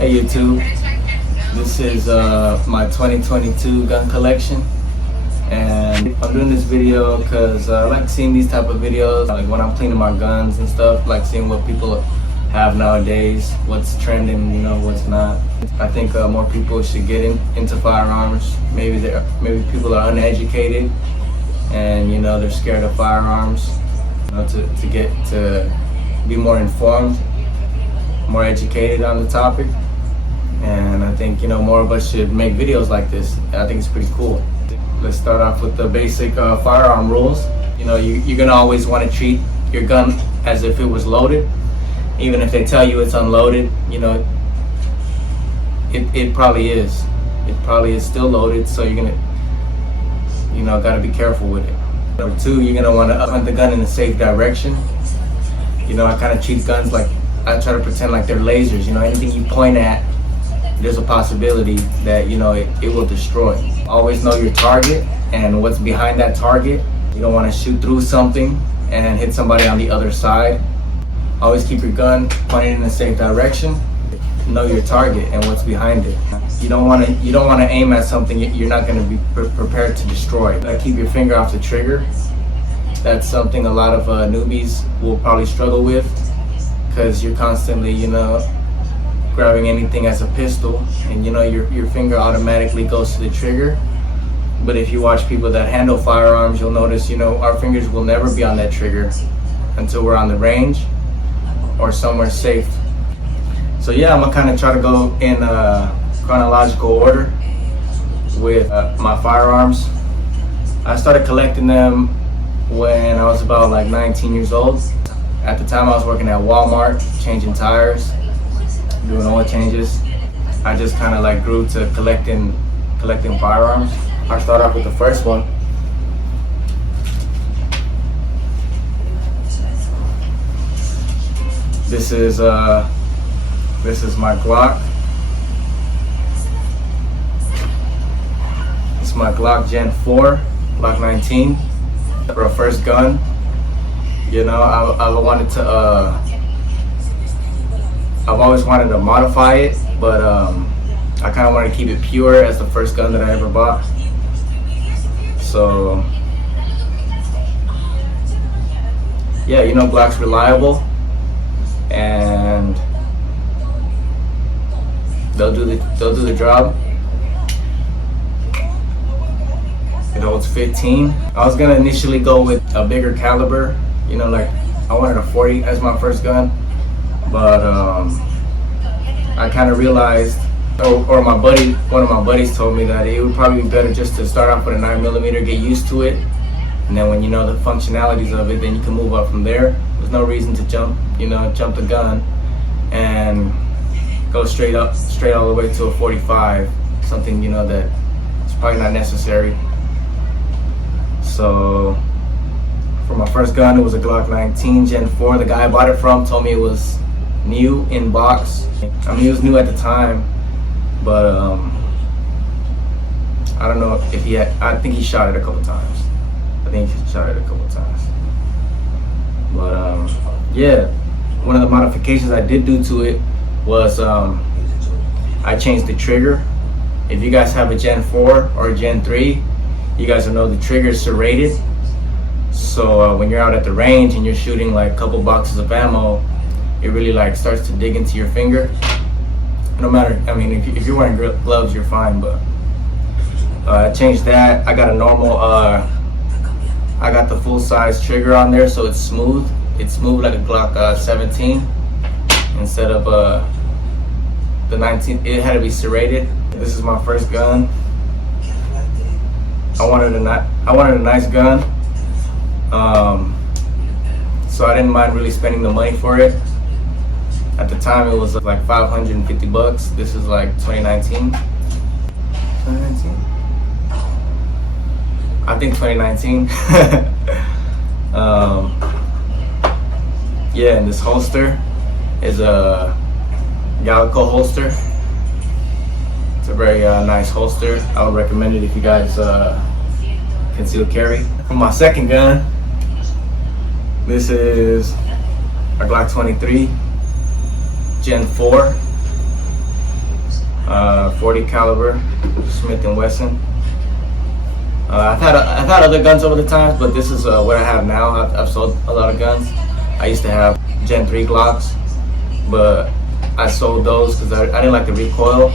Hey YouTube, this is my 2022 gun collection, and I'm doing this video because I like seeing these type of videos, like when I'm cleaning my guns and stuff, like seeing what people have nowadays, what's trending, what's not. I think more people should get into firearms. Maybe people are uneducated and they're scared of firearms. To get to be more informed, more educated on the topic. And I think more of us should make videos like this. I think it's pretty cool. Let's start off with the basic firearm rules. You're gonna always want to treat your gun as if it was loaded, even if they tell you it's unloaded. It probably is. It probably is still loaded, so you're gonna gotta be careful with it. Number two, you're gonna want to point the gun in a safe direction. I kind of treat guns like, I try to pretend like they're lasers. Anything you point at, there's a possibility that it will destroy. Always know your target and what's behind that target. You don't want to shoot through something and hit somebody on the other side. Always keep your gun pointed in a safe direction. Know your target and what's behind it. You don't want to aim at something you're not going to be prepared to destroy. Keep your finger off the trigger. That's something a lot of newbies will probably struggle with, because you're constantly grabbing anything as a pistol, and your finger automatically goes to the trigger. But if you watch people that handle firearms, you'll notice our fingers will never be on that trigger until we're on the range or somewhere safe. So yeah, I'm gonna kind of try to go in chronological order with my firearms. I started collecting them when I was about like 19 years old. At the time I was working at Walmart, changing tires, doing oil changes. I just kind of like grew to collecting firearms. I start off with the first one. This is my Glock. It's my Glock Gen 4, Glock 19. For a first gun, I've always wanted to modify it, but I kind of wanted to keep it pure as the first gun that I ever bought. So yeah, Glock's reliable, and they'll do the job. It holds 15. I was gonna initially go with a bigger caliber, like I wanted a 40 as my first gun, but I kind of realized, or one of my buddies told me that it would probably be better just to start off with a 9mm, get used to it, and then when you know the functionalities of it, then you can move up from there. There's no reason to jump the gun and go straight all the way to a 45, something that it's probably not necessary. So for my first gun, it was a Glock 19 Gen 4. The guy I bought it from told me it was new in box. I mean, it was new at the time, but I don't know if he had, I think he shot it a couple times. But yeah, one of the modifications I did do to it was I changed the trigger. If you guys have a Gen 4 or a Gen 3, you guys will know the trigger is serrated. So when you're out at the range and you're shooting like a couple boxes of ammo, it really like starts to dig into your finger. No matter, I mean, if you're wearing gloves, you're fine. But I changed that. I got a normal, I got the full size trigger on there, so it's smooth. It's smooth like a Glock 17 instead of the 19. It had to be serrated. This is my first gun. I wanted a nice gun, so I didn't mind really spending the money for it. At the time, it was like $550. This is like 2019. 2019? I think 2019. Yeah, and this holster is a Gallico holster. It's a very nice holster. I would recommend it if you guys concealed carry. For my second gun, this is a Glock 23 Gen 4. .40 caliber Smith and Wesson. I've had other guns over the times, but this is what I have now. I've sold a lot of guns. I used to have Gen 3 Glocks, but I sold those because I didn't like the recoil.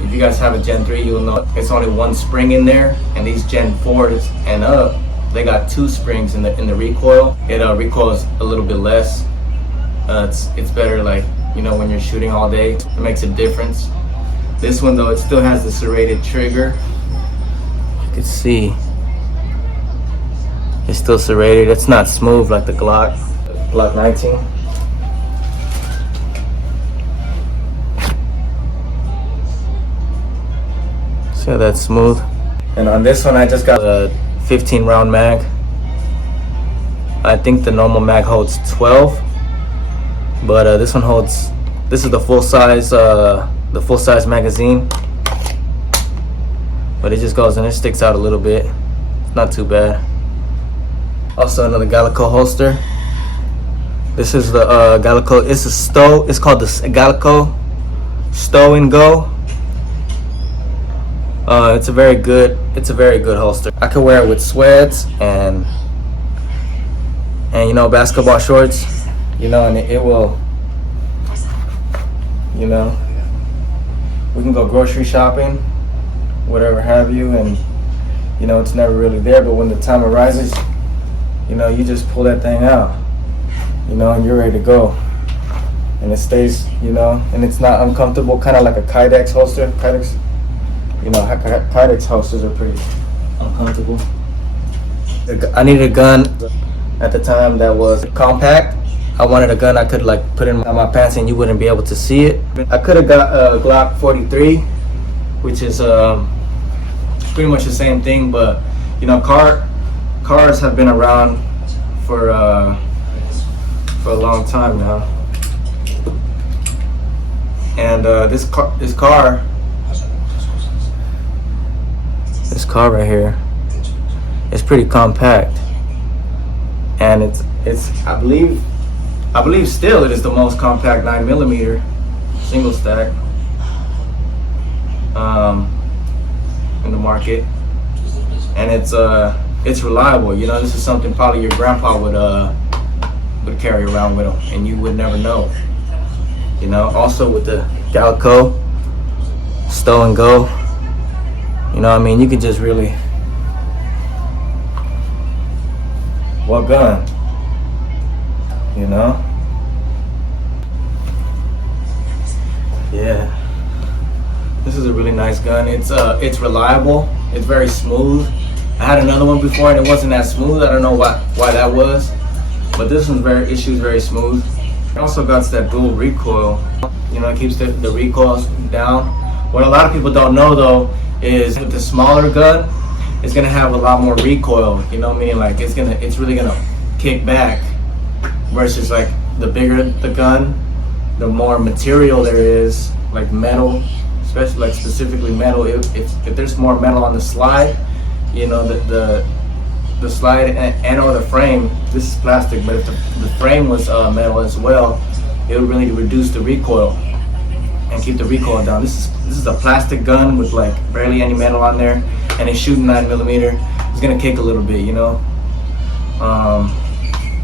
If you guys have a Gen 3, you'll know it's only one spring in there, and these Gen 4s and up, they got 2 springs in the recoil. It recoils a little bit less. It's better, like, you know, when you're shooting all day. It makes a difference. This one though, it still has the serrated trigger. You can see it's still serrated. It's not smooth like the Glock 19. See how that's smooth? And on this one, I just got a 15 round mag. I think the normal mag holds 12, but this one holds. This is the full size magazine, but it just goes in. It sticks out a little bit. It's not too bad. Also another Gallico holster. This is the Gallico. It's a stow. It's called the Gallico Stow and Go. It's a very good holster. I could wear it with sweats and you know, basketball shorts, you know, and it will, you know, we can go grocery shopping, whatever have you, and you know, it's never really there, but when the time arises, you know, you just pull that thing out, you know, and you're ready to go, and it stays, you know, and it's not uncomfortable, kind of like a Kydex holster. Kydex, you know, Kydex holsters are pretty uncomfortable. I needed a gun at the time that was compact. I wanted a gun I could like put in my pants and you wouldn't be able to see it. I could have got a Glock 43, which is pretty much the same thing, but you know, cars have been around for a long time now. And this car right here is pretty compact, and it's I believe still it is the most compact 9mm single stack in the market, and it's reliable. You know, this is something probably your grandpa would carry around with him, and you would never know. You know, also with the Gallico Stow and Go, you know what I mean, you could just really, what gun, you know? Yeah, this is a really nice gun. It's reliable, it's very smooth. I had another one before and it wasn't that smooth. I don't know why that was, but this one's shoots very smooth. It also got that dual recoil, you know, it keeps the recoils down. What a lot of people don't know though is with the smaller gun, it's gonna have a lot more recoil, you know what I mean? Like it's really gonna kick back, versus like the bigger the gun, the more material there is, like metal, especially like specifically metal. If there's more metal on the slide, you know, the slide and or the frame, this is plastic, but if the frame was metal as well, it would really reduce the recoil and keep the recoil down. This is a plastic gun with like barely any metal on there, and it's shooting 9mm. It's gonna kick a little bit, you know.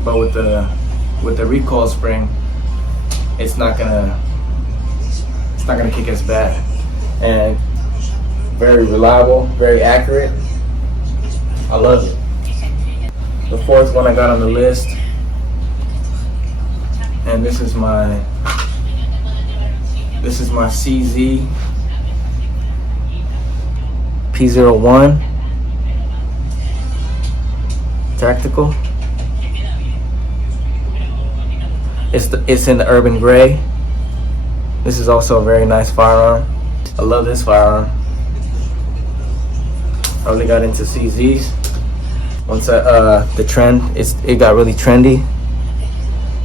But with the recoil spring, it's not gonna kick as bad, and very reliable, very accurate. I love it. The fourth one I got on the list, and this is my CZ P01 Tactical. It's in the urban gray. This is also a very nice firearm. I love this firearm. I really got into CZs once the trend, it got really trendy,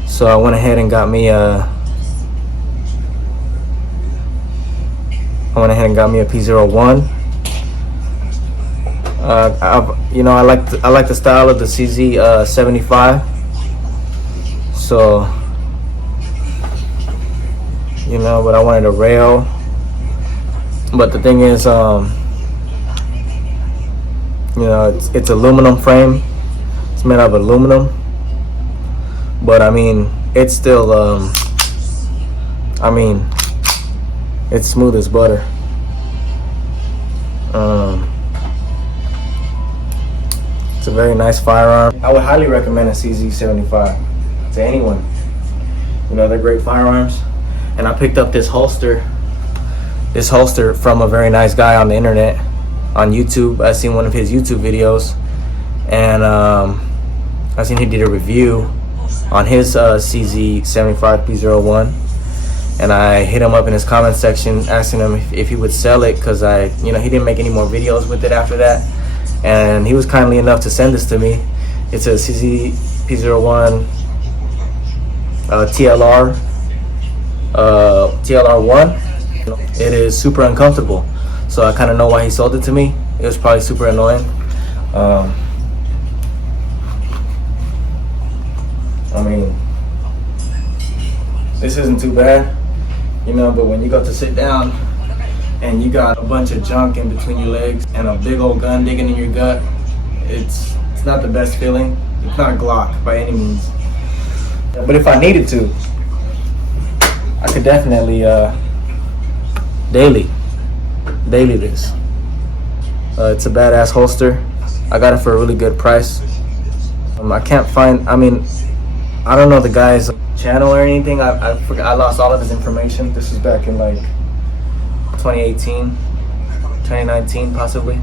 so I went ahead and got me a P01. You know, I like the style of the CZ 75. So, you know, but I wanted a rail But the thing is, you know, it's aluminum frame. It's made out of aluminum. But I mean, it's still, I mean, it's smooth as butter. It's a very nice firearm. I would highly recommend a CZ75 to anyone. You know, they're great firearms. And I picked up this holster from a very nice guy on the internet, on YouTube. I seen one of his YouTube videos, and I seen he did a review on his CZ75 P01, and I hit him up in his comment section asking him if he would sell it, because he didn't make any more videos with it after that, and he was kindly enough to send this to me. It's a CZ P01 TLR1. It is super uncomfortable, so I kind of know why he sold it to me. It was probably super annoying. I mean, this isn't too bad, you know, but when you go to sit down and you got a bunch of junk in between your legs and a big old gun digging in your gut, it's not the best feeling. It's not a Glock by any means. But if I needed to, I could definitely daily this. It's a badass holster. I got it for a really good price. I can't find, I don't know the guy's channel or anything. I forgot, I lost all of his information. This is back in like 2018, 2019 possibly.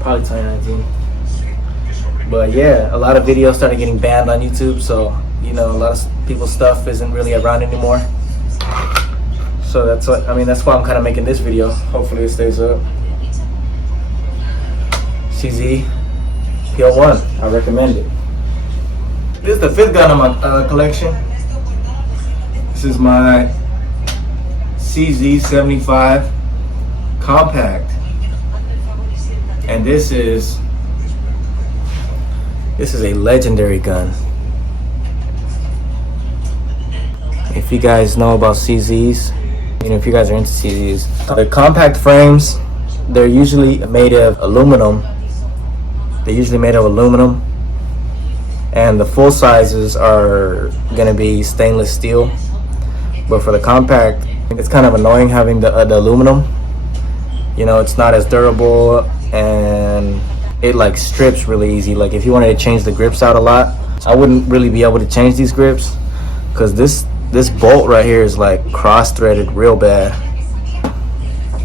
Probably 2019. But yeah, a lot of videos started getting banned on YouTube, so you know, a lot of people's stuff isn't really around anymore. So that's why I'm kind of making this video. Hopefully it stays up. CZ PL1, I recommend it. This is the 5th gun in my collection. This is my CZ75 compact, and this is a legendary gun. If you guys know about CZs, if you guys are into CZs, the compact frames, they're usually made of aluminum. And the full sizes are gonna be stainless steel. But for the compact, it's kind of annoying having the aluminum. You know, it's not as durable, and it like strips really easy. Like if you wanted to change the grips out a lot, I wouldn't really be able to change these grips, because this bolt right here is like cross-threaded real bad.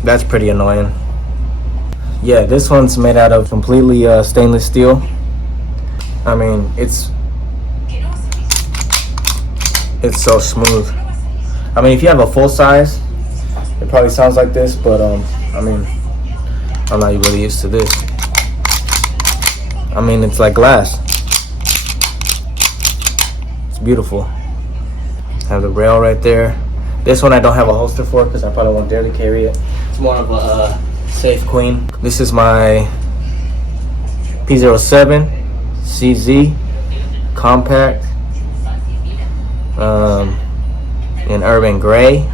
That's pretty annoying. Yeah, this one's made out of completely stainless steel. I mean, it's so smooth. I mean, if you have a full size, it probably sounds like this, but I mean, I'm not really used to this. I mean, it's like glass. It's beautiful. Have the rail right there. This one I don't have a holster for because I probably won't dare to carry it. It's more of a safe queen. This is my P07 CZ compact in urban gray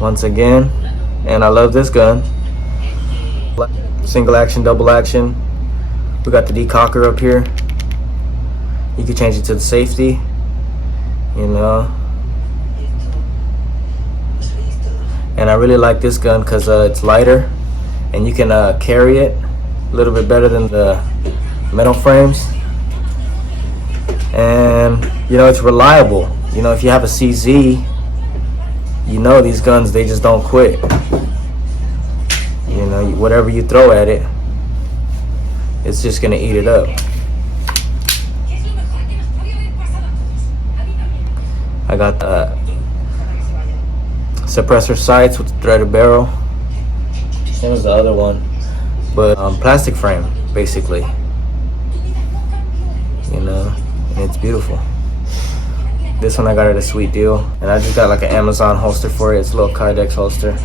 once again, and I love this gun. Single action, double action. We got the decocker up here. You can change it to the safety, you know. And I really like this gun because it's lighter and you can carry it a little bit better than the metal frames. And you know, it's reliable. You know, if you have a CZ, you know these guns, they just don't quit. You know, whatever you throw at it, it's just gonna eat it up. I got the suppressor sights with the threaded barrel. Same as the other one, but plastic frame basically. You know, and it's beautiful. This one I got at a sweet deal, and I just got like an Amazon holster for it. It's a little Kydex holster,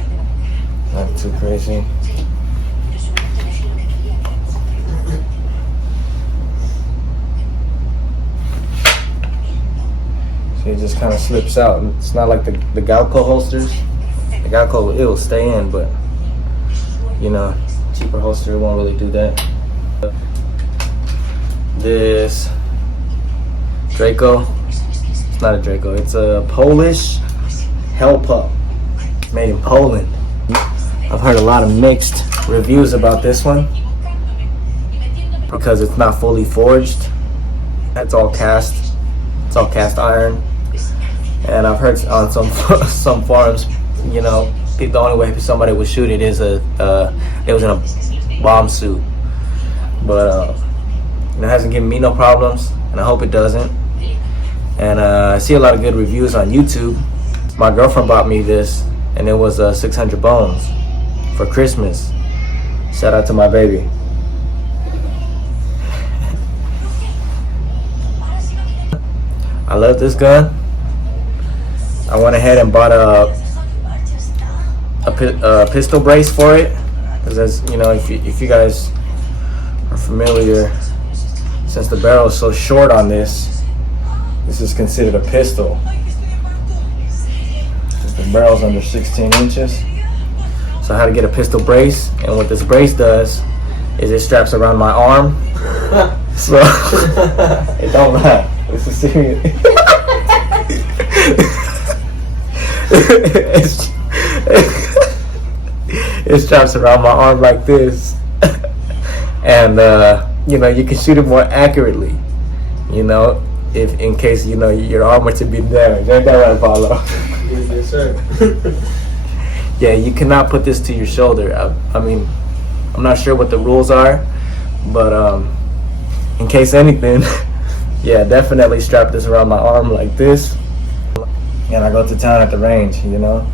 not too crazy. So it just kind of slips out. It's not like the Galco holsters. The Galco, it will stay in, but you know, cheaper holster won't really do that. This Draco, it's not a Draco, it's a Polish Hell Pup made in Poland. I've heard a lot of mixed reviews about this one because it's not fully forged. It's all cast iron. And I've heard on some forums, you know, the only way somebody would shoot it is it was in a bomb suit. But it hasn't given me no problems, and I hope it doesn't. And I see a lot of good reviews on YouTube. My girlfriend bought me this, and it was 600 bones for Christmas. Shout out to my baby. I love this gun. I went ahead and bought a pistol brace for it, because as you know, if you guys are familiar, since the barrel is so short on this is considered a pistol. The barrel's under 16 inches. So I had to get a pistol brace, and what this brace does is it straps around my arm. So it don't matter. This is serious. It straps around my arm like this, and you know, you can shoot it more accurately. You know, if in case you know your arm were to be damaged. Ain't that right, Paulo? Yes, sir. Yeah, you cannot put this to your shoulder. I mean, I'm not sure what the rules are, but in case anything, yeah, definitely strap this around my arm like this. And I go to town at the range, you know.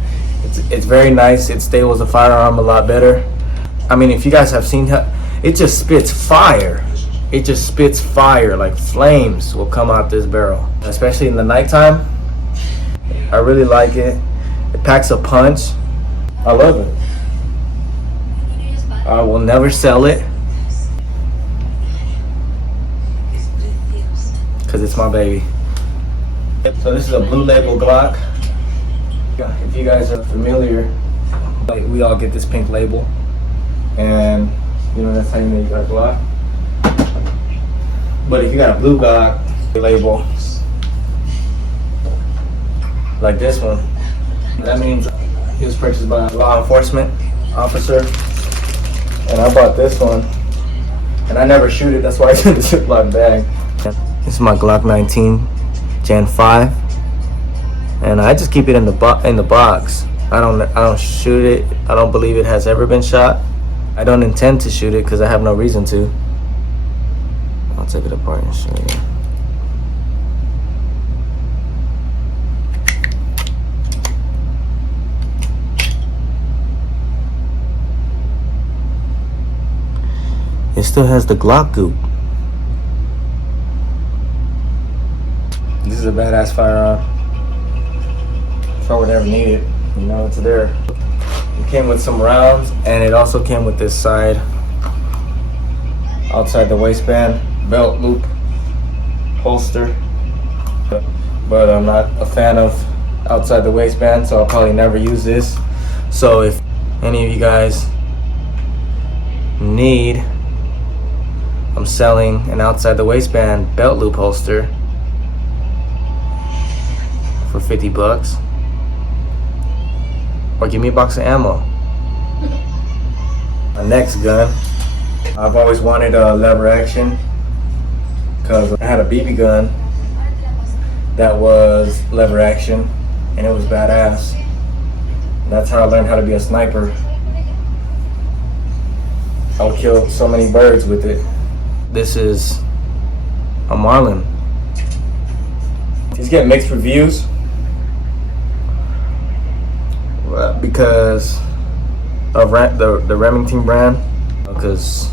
It's very nice. It stables the firearm a lot better. I mean, if you guys have seen how it just spits fire. It just spits fire, like flames will come out this barrel, especially in the nighttime. I really like it. It packs a punch. I love it. I will never sell it because it's my baby. So this is a Blue Label Glock. If you guys are familiar, like we all get this pink label, and you know that's how you know you got a Glock. But if you got a blue Glock label like this one, that means it was purchased by a law enforcement officer. And I bought this one, and I never shoot it. That's why it's in the Ziploc bag. This is my Glock 19 Gen 5, and I just keep it in the box. I don't shoot it. I don't believe it has ever been shot. I don't intend to shoot it because I have no reason to. I'll take it apart and show you. It still has the Glock goop. This is a badass firearm. If I would ever need it, you know, it's there. It came with some rounds, and it also came with this side outside the waistband belt loop holster. But I'm not a fan of outside the waistband, so I'll probably never use this. So if any of you guys need, I'm selling an outside the waistband belt loop holster for 50 bucks. Or give me a box of ammo. My next gun, I've always wanted a lever action because I had a BB gun that was lever action and it was badass. And that's how I learned how to be a sniper. I would kill so many birds with it. This is a Marlin. He's getting mixed reviews because of the Remington brand, because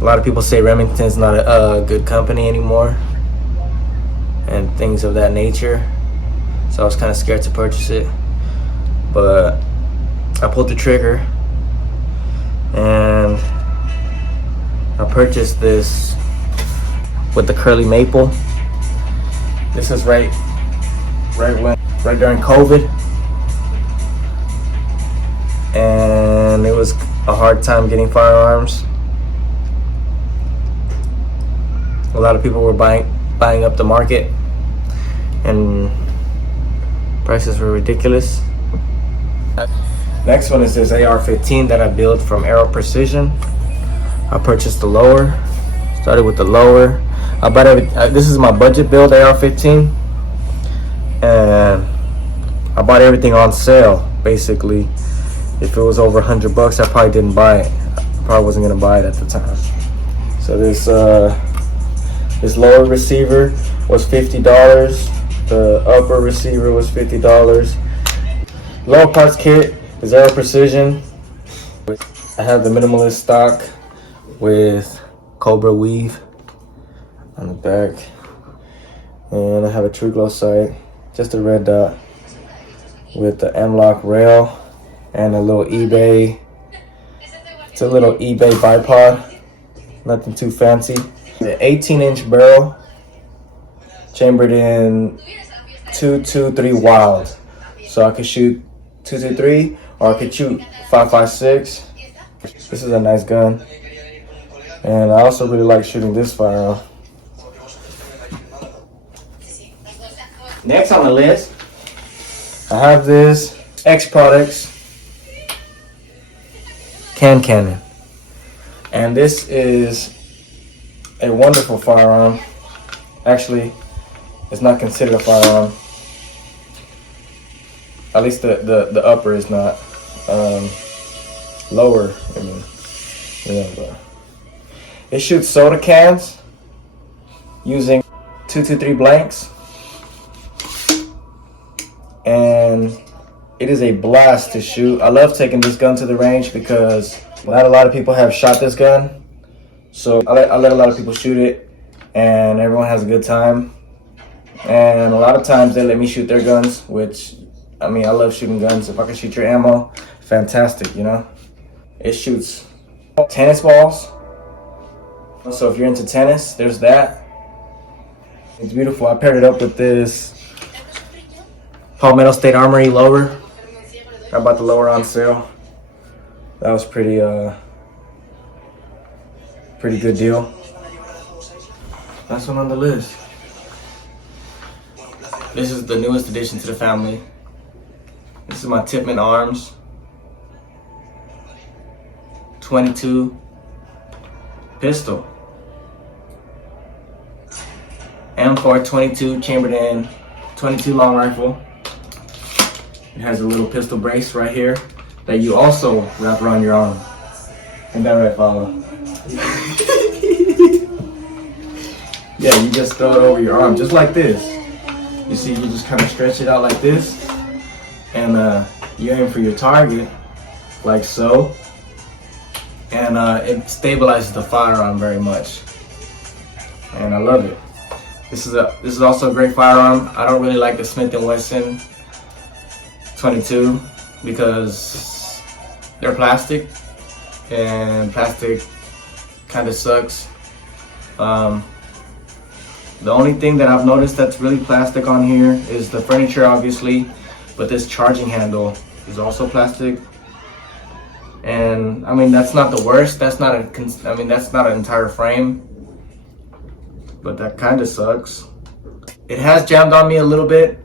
a lot of people say Remington's not a good company anymore and things of that nature. So I was kind of scared to purchase it, but I pulled the trigger and I purchased this with the curly maple. This is right during COVID, and it hard time getting firearms. A lot of people were buying up the market, and prices were ridiculous. Next one is this AR-15 that I built from Aero Precision. I purchased the lower. Started with the lower. I bought this is my budget build AR-15, and I bought everything on sale. Basically, if it was over $100, I probably didn't buy it. I probably wasn't gonna buy it at the time. So this lower receiver was $50. The upper receiver was $50. Lower parts kit is Aero Precision. I have the minimalist stock with Cobra weave on the back, and I have a True Glow sight, just a red dot with the M-LOK rail and a little eBay. It's a little eBay bipod, nothing too fancy. The 18-inch barrel, chambered in 223 Wild, so I could shoot 223 or I could shoot 5.56. This is a nice gun, and I also really like shooting this firearm. Next on the list, I have this X Products cannon, and this is a wonderful firearm. Actually, it's not considered a firearm. At least the upper is not. Lower, I mean, but it shoots soda cans using 223 blanks, and it is a blast to shoot. I love taking this gun to the range because not a lot of people have shot this gun, so I let a lot of people shoot it, and everyone has a good time. And a lot of times they let me shoot their guns, which, I mean, I love shooting guns. If I can shoot your ammo, fantastic, you know. It shoots tennis balls, so if you're into tennis, there's that. It's beautiful. I paired it up with this Palmetto State Armory lower. I bought the lower on sale. That was pretty good deal. Last one on the list. This is the newest addition to the family. This is my Tippmann Arms 22 pistol. M422 chambered in 22 long rifle. It has a little pistol brace right here that you also wrap around your arm. Ain't that right, Follow? Yeah, you just throw it over your arm, just like this. You see, you just kind of stretch it out like this, and you aim for your target, like so, and it stabilizes the firearm very much, and I love it. This is also a great firearm. I don't really like the Smith & Wesson 22 because they're plastic, and plastic kind of sucks. The only thing that I've noticed that's really plastic on here is the furniture, obviously, but this charging handle is also plastic. And I mean, that's not the worst. That's not that's not an entire frame, but that kind of sucks. It has jammed on me a little bit.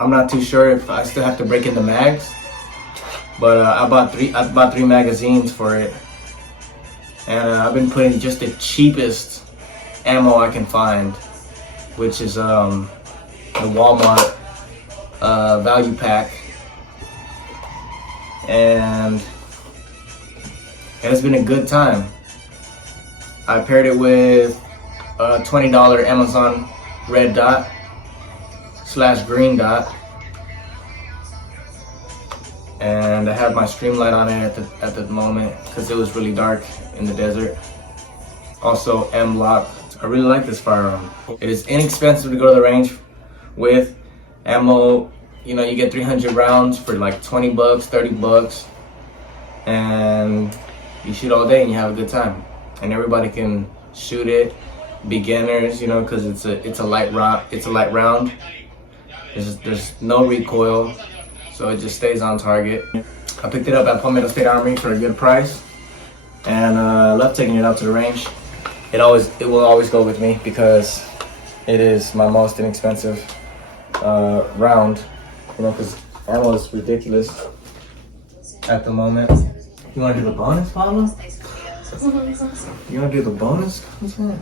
I'm not too sure if I still have to break in the mags, but I bought three magazines for it, and I've been putting just the cheapest ammo I can find, which is the Walmart value pack, and it's been a good time. I paired it with a $20 Amazon red dot / green dot, and I have my stream light on it at the moment because it was really dark in the desert. Also M-LOK. I really like this firearm. It is inexpensive to go to the range with. Ammo, you know, you get 300 rounds for like 20 bucks, 30 bucks, and you shoot all day and you have a good time. And everybody can shoot it. Beginners, you know, because it's a light round. There's no recoil, so it just stays on target. I picked it up at Palmetto State Armory for a good price. and I love taking it out to the range. It will always go with me because it is my most inexpensive round. You know, because ammo is ridiculous at the moment. You want to do the bonus, Paula? You want to do the bonus? What's that?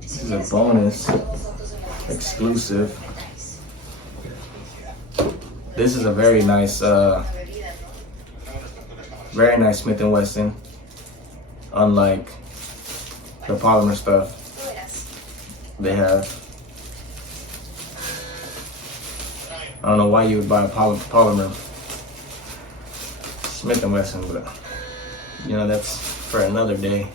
This is a bonus exclusive. This is a very nice Smith & Wesson. Unlike the polymer stuff they have. I don't know why you would buy a polymer Smith & Wesson, but you know, that's for another day.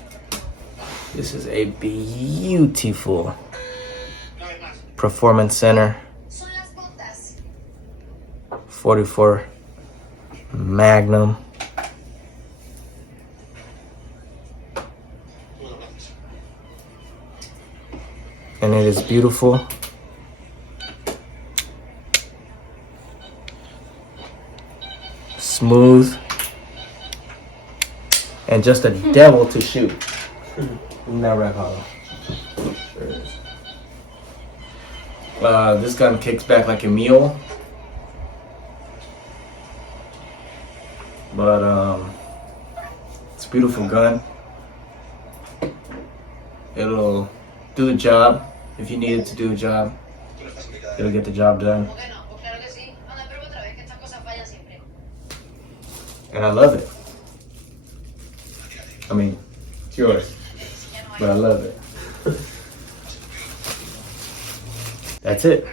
This is a beautiful Performance Center 44 Magnum. And it is beautiful. Smooth. And just a devil to shoot. Isn't that right, Hollow? Sure is. This gun kicks back like a mule. But it's a beautiful gun. It'll do the job if you need it to do a job. It'll get the job done. And I love it. I mean, it's yours, but I love it. That's it.